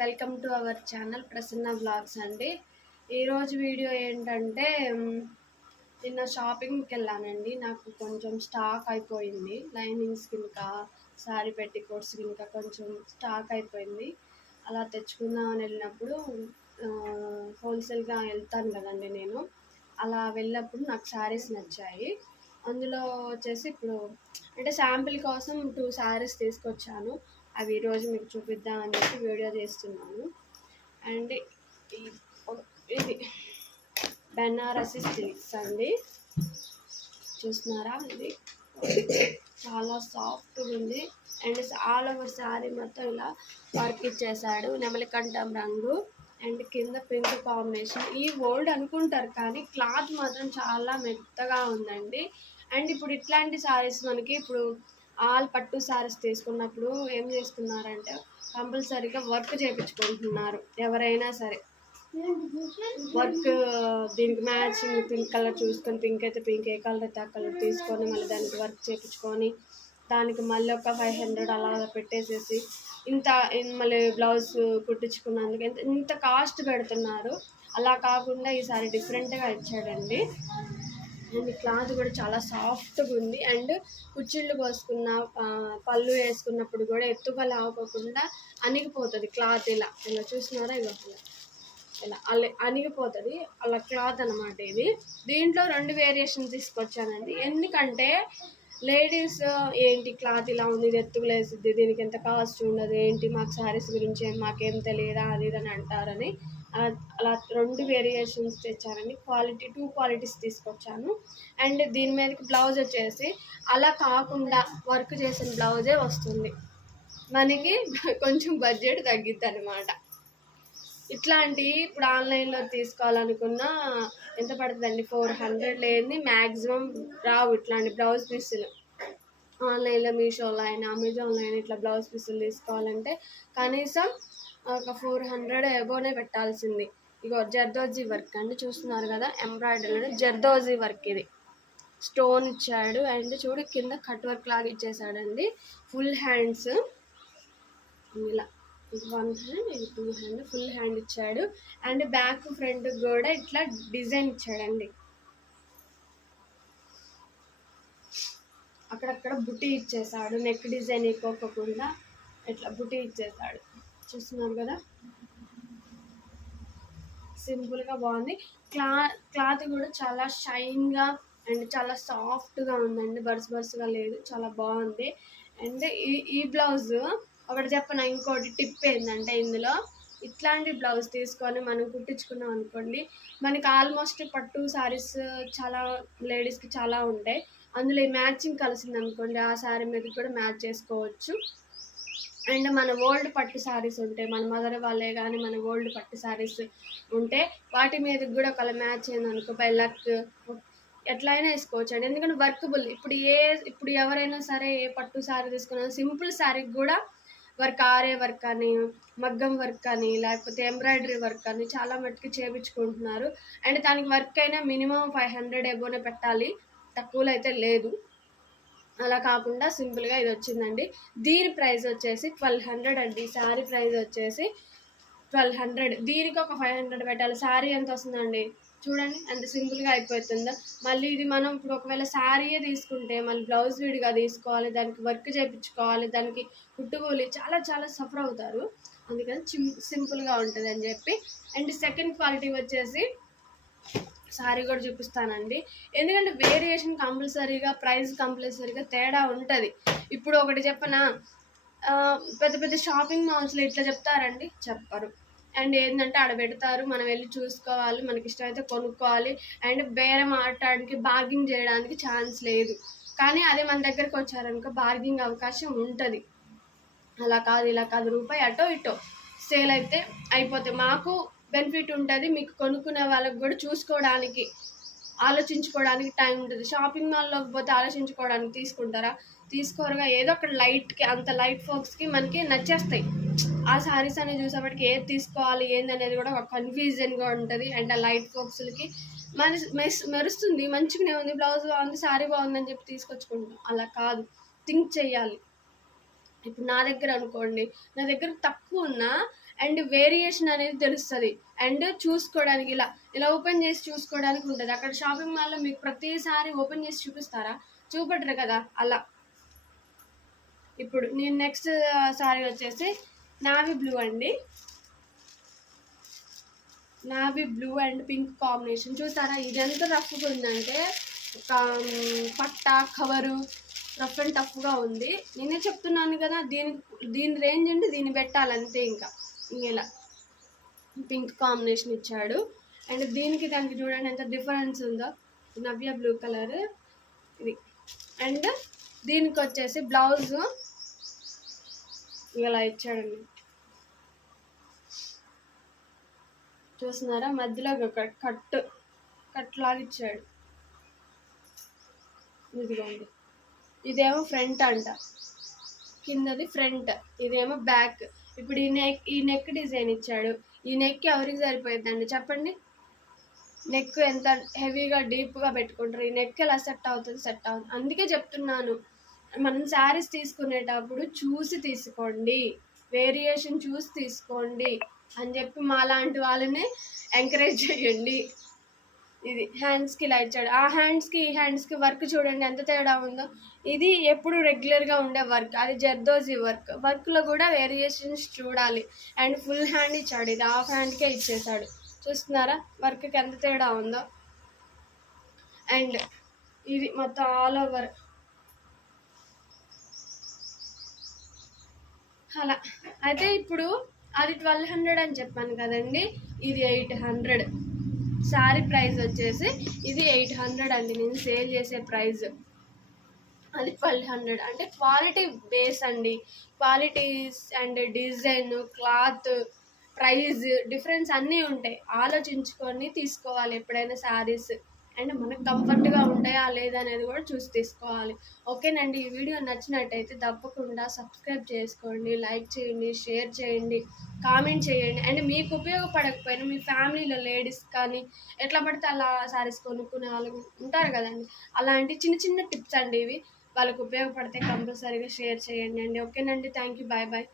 Welcome to our channel Prasanna vlogs అండి. ఈరోజు video ఏంటంటే నిన్న షాపింగ్కి వెళ్ళానండి. నాకు కొంచెం స్టాక్ అయిపోయింది. లైనింగ్స్కి ఇంకా శారీ పెట్టికోట్స్కి ఇంకా కొంచెం స్టాక్ అయిపోయింది. అలా తెచ్చుకుందామని వెళ్ళినప్పుడు హోల్సేల్గా వెళ్తాను కదండి నేను. అలా వెళ్ళినప్పుడు నాకు శారీస్ నచ్చాయి. అందులో వచ్చేసి ఇప్పుడు అంటే శాంపిల్ కోసం 2 శారీస్ తీసుకొచ్చాను. అవి ఈరోజు మీకు చూపిద్దామని చెప్పి వీడియో చేస్తున్నాను. అండ్ ఇది బెనారసి సిల్క్స్ అండి, చూస్తున్నారా? ఇది చాలా సాఫ్ట్గా ఉంది. అండ్ ఆల్ ఓవర్ శారీ మొత్తం ఇలా వర్క్ ఇచ్చేసాడు. నెమలికంఠం రంగు అండ్ కింద పింక్ కాంబినేషన్. ఈ ఓల్డ్ అనుకుంటారు కానీ క్లాత్ మాత్రం చాలా మెత్తగా ఉందండి. అండ్ ఇప్పుడు ఇట్లాంటి శారీస్ మనకి ఇప్పుడు ఆల్ పట్టు శారీస్ తీసుకున్నప్పుడు ఏం చేస్తున్నారంటే కంపల్సరీగా వర్క్ చేయించుకుంటున్నారు. ఎవరైనా సరే వర్క్ దీనికి మ్యాచింగ్ పింక్ కలర్ చూసుకొని, పింక్ అయితే పింక్, ఏ కలర్ అయితే ఆ కలర్ తీసుకొని మళ్ళీ దానికి వర్క్ చేయించుకొని దానికి మళ్ళీ ఒక 500 అలా పెట్టేసేసి ఇంత మళ్ళీ బ్లౌజ్ కుట్టించుకున్నందుకు ఇంత కాస్ట్ పెడుతున్నారు. అలా కాకుండా ఈసారి డిఫరెంట్గా ఇచ్చాడండి. అండ్ క్లాత్ కూడా చాలా సాఫ్ట్గా ఉంది. అండ్ కుచ్చిళ్ళు పోసుకున్న పళ్ళు వేసుకున్నప్పుడు కూడా ఎత్తుగా లావుకోకుండా అణిగిపోతుంది క్లాత్. ఇలా ఇలా చూసినారా? ఇలా అణిగిపోతుంది అలా క్లాత్ అనమాట. ఇది దీంట్లో 2 వేరియేషన్ తీసుకొచ్చానండి. ఎందుకంటే లేడీస్ ఏంటి క్లాత్ ఇలా ఉంది, ఇది ఎత్తుకు లేసిద్ది, దీనికి ఎంత కాస్ట్ ఉండదు, ఏంటి మాకు శారీస్ గురించి మాకేం తెలియదా అది ఇది అని అంటారని అలా 2 వేరియేషన్స్ తెచ్చానండి. క్వాలిటీ 2 క్వాలిటీస్ తీసుకొచ్చాను. అండ్ దీని మీదకి బ్లౌజ్ వచ్చేసి అలా కాకుండా వర్క్ చేసిన బ్లౌజే వస్తుంది. మనకి కొంచెం బడ్జెట్ తగ్గిద్ది అనమాట. ఇట్లాంటి ఇప్పుడు ఆన్లైన్లో తీసుకోవాలనుకున్నా ఎంత పడుతుందండి? 400 లేని మ్యాక్సిమం రావు ఇట్లాంటి బ్లౌజ్ పీసులు. ఆన్లైన్లో మీషోలో అయినా అమెజాన్లో అయినా ఇట్లా బ్లౌజ్ పీసులు తీసుకోవాలంటే కనీసం ఒక 400 ఎబోనే పెట్టాల్సింది. ఇగో జర్దోజీ వర్క్ అండి, చూస్తున్నారు కదా? Embroidery zardozi work. ఇది స్టోన్ ఇచ్చాడు. అండ్ చూడు కింద కట్ వర్క్ లాగా ఇచ్చేసాడండి. ఫుల్ హ్యాండ్స్ ఇలా 1 హ్యాండ్, ఇది 2 హ్యాండ్, ఫుల్ హ్యాండ్ ఇచ్చాడు. అండ్ బ్యాక్ ఫ్రంట్ కూడా ఇట్లా డిజైన్ ఇచ్చాడండి. అక్కడక్కడ బుటీ ఇచ్చేసాడు. నెక్ డిజైన్ ఎక్కువకుండా ఇట్లా బుటీ ఇచ్చేసాడు. చూస్తున్నారు కదా? సింపుల్గా బాగుంది. క్లాత్ కూడా చాలా షైన్గా అండ్ చాలా సాఫ్ట్గా ఉందండి. బర్స్గా లేదు, చాలా బాగుంది. అండ్ ఈ బ్లౌజ్ ఒకటి చెప్పనా, ఇంకోటి టిప్ ఏంటంటే ఇందులో ఇట్లాంటి బ్లౌజ్ తీసుకొని మనం కుట్టించుకున్నాం అనుకోండి, మనకి ఆల్మోస్ట్ పట్టు శారీస్ చాలా లేడీస్కి చాలా ఉంటాయి. అందులో ఈ మ్యాచింగ్ కలిసింది అనుకోండి, ఆ శారీ మీద కూడా మ్యాచ్ చేసుకోవచ్చు. అండ్ మన ఓల్డ్ పట్టు శారీస్ ఉంటాయి, మన మదర్ వాళ్ళే కానీ మన ఓల్డ్ పట్టు శారీస్ ఉంటే వాటి మీద కూడా ఒకవేళ మ్యాచ్ అయిందనుకో బై లక్ ఎట్లయినా వేసుకోవచ్చు అండి. ఎందుకంటే వర్కబుల్. ఇప్పుడు ఎవరైనా సరే ఏ పట్టు శారీ తీసుకున్నా సింపుల్ శారీకి కూడా వర్క్, ఆరే వర్క్ అని, మగ్గం వర్క్ అని, లేకపోతే ఎంబ్రాయిడరీ వర్క్ అని చాలా మట్టుకు చేయించుకుంటున్నారు. అండ్ దానికి వర్క్ అయినా మినిమం 500 ఎబోనే పెట్టాలి, తక్కువలో అయితే లేదు. అలా కాకుండా సింపుల్గా ఇది వచ్చిందండి. దీని ప్రైస్ వచ్చేసి 1200 అండి. శారీ ప్రైస్ వచ్చేసి 1200. దీనికి ఒక 500 పెట్టాలి. శారీ ఎంత వస్తుందండి చూడండి, ఎంత సింపుల్గా అయిపోతుందో. మళ్ళీ ఇది మనం ఇప్పుడు ఒకవేళ శారీయే తీసుకుంటే మళ్ళీ బ్లౌజ్ విడిగా తీసుకోవాలి, దానికి వర్క్ చేయించుకోవాలి, దానికి కుట్టుకూలి చాలా చాలా సఫర్ అవుతారు. అందుకని సింపుల్గా ఉంటుంది అని చెప్పి. అండ్ సెకండ్ క్వాలిటీ వచ్చేసి శారీ కూడా చూపిస్తానండి. ఎందుకంటే వేరియేషన్ కంపల్సరీగా, ప్రైస్ కంపల్సరీగా తేడా ఉంటుంది. ఇప్పుడు ఒకటి చెప్పనా, పెద్ద పెద్ద షాపింగ్ మాల్స్లో ఇట్లా చెప్తారండి? చెప్పరు. అండ్ ఏంటంటే ఆడ పెడతారు, మనం వెళ్ళి చూసుకోవాలి, మనకి ఇష్టమైతే కొనుక్కోవాలి. అండ్ బేరం ఆడటానికి, బార్గింగ్ చేయడానికి ఛాన్స్ లేదు. కానీ అదే మన దగ్గరకు వచ్చారనుకో బార్గింగ్ అవకాశం ఉంటుంది. అలా కాదు, ఇలా కాదు, రూపాయి అటో ఇటో సేల్ అయితే అయిపోతాయి. మాకు బెనిఫిట్ ఉంటుంది, మీకు కొనుక్కునే వాళ్ళకి కూడా చూసుకోవడానికి, ఆలోచించుకోవడానికి టైం ఉంటుంది. షాపింగ్ మాల్లోకి పోతే ఆలోచించుకోవడానికి తీసుకుంటారా? తీసుకోరుగా. ఏదో అక్కడ లైట్కి, అంత లైట్ ఫోక్స్కి మనకి నచ్చేస్తాయి ఆ శారీస్ అనేది. చూసేప్పటికి ఏది తీసుకోవాలి ఏందనేది కూడా ఒక కన్ఫ్యూజన్గా ఉంటుంది. అండ్ ఆ లైట్ ఫోక్స్లకి మెరుస్తుంది, మంచిగానే ఉంది, బ్లౌజ్ బాగుంది, శారీ బాగుందని చెప్పి తీసుకొచ్చుకుంటాం. అలా కాదు, థింక్ చెయ్యాలి. ఇప్పుడు నా దగ్గర అనుకోండి, నా దగ్గర తక్కువ ఉన్నా అండ్ వేరియేషన్ అనేది తెలుస్తుంది. అండ్ చూసుకోవడానికి ఇలా ఓపెన్ చేసి చూసుకోవడానికి ఉంటుంది. అక్కడ షాపింగ్ మాల్లో మీకు ప్రతిసారి ఓపెన్ చేసి చూపిస్తారా? చూపెట్టరు కదా. అలా ఇప్పుడు నేను నెక్స్ట్ సారీ వచ్చేసి నావీ బ్లూ అండి. Navy blue and pink combination చూసారా? ఇది ఎంత రఫ్గా ఉందంటే ఒక పట్టా కవరు రఫ్ అండ్ టఫ్గా ఉంది. నేనే చెప్తున్నాను కదా, దీని రేంజ్ అంటే దీన్ని పెట్టాలంతే. ఇంకా ఇలా పింక్ కాంబినేషన్ ఇచ్చాడు. అండ్ దానికి చూడండి ఎంత డిఫరెన్స్ ఉందో. నవ్య బ్లూ కలర్ ఇది. అండ్ దీనికి వచ్చేసి బ్లౌజ్ ఇలా ఇచ్చాడండి. చూస్తున్నారా? మధ్యలో ఒక కట్ లాగా ఇచ్చాడు. ఇదిగోండి, ఇదేమో ఫ్రంట్ అంట, కిందది ఫ్రంట్, ఇదేమో బ్యాక్. ఇప్పుడు ఈ నెక్ డిజైన్ ఇచ్చాడు. ఈ నెక్ ఎవరికి సరిపోయిందండి చెప్పండి? నెక్ ఎంత హెవీగా డీప్గా పెట్టుకుంటారు, ఈ నెక్ ఎలా సెట్ అవుతుంది. అందుకే చెప్తున్నాను, మనం శారీస్ తీసుకునేటప్పుడు చూసి తీసుకోండి, వేరియేషన్ చూసి తీసుకోండి అని చెప్పి మా లాంటి వాళ్ళని ఎంకరేజ్ చేయండి. ఇది హ్యాండ్స్కి ఇలా ఇచ్చాడు. ఆ హ్యాండ్స్కి ఈ హ్యాండ్స్కి వర్క్ చూడండి ఎంత తేడా ఉందో. ఇది ఎప్పుడు రెగ్యులర్గా ఉండే వర్క్, అది జర్దోజీ వర్క్లో కూడా వేరియేషన్స్ చూడాలి. అండ్ ఫుల్ హ్యాండ్ ఇచ్చాడు, ఇది హాఫ్ హ్యాండ్కే ఇచ్చేసాడు. చూస్తున్నారా వర్క్కి ఎంత తేడా ఉందో. అండ్ ఇది మొత్తం ఆల్ ఓవర్ అలా. అయితే ఇప్పుడు అది 1200 అని చెప్పాను కదండి, ఇది 800. శారీ ప్రైస్ వచ్చేసి ఇది 800 అండి. నేను సేల్ చేసే ప్రైస్ అది 1200. అంటే క్వాలిటీ బేస్ అండి. Qualities and design, cloth, price difference అన్నీ ఉంటాయి. ఆలోచించుకొని తీసుకోవాలి ఎప్పుడైనా శారీస్. అండ్ మనకు కంఫర్ట్గా ఉంటాయా లేదా అనేది కూడా చూసి తీసుకోవాలి. ఓకేనండి, ఈ వీడియో నచ్చినట్టయితే తప్పకుండా సబ్స్క్రైబ్ చేసుకోండి, లైక్ చేయండి, షేర్ చేయండి, కామెంట్ చేయండి. అండ్ మీకు ఉపయోగపడకపోయినా మీ ఫ్యామిలీలో లేడీస్ కానీ ఎట్లా పడితే అలా శారీస్ కొనుక్కునే వాళ్ళు ఉంటారు కదండి, అలాంటి చిన్న చిన్న టిప్స్ అండి ఇవి. వాళ్ళకు ఉపయోగపడితే కంపల్సరీగా షేర్ చేయండి అండి. ఓకేనండి, థ్యాంక్ యూ, బాయ్ బాయ్.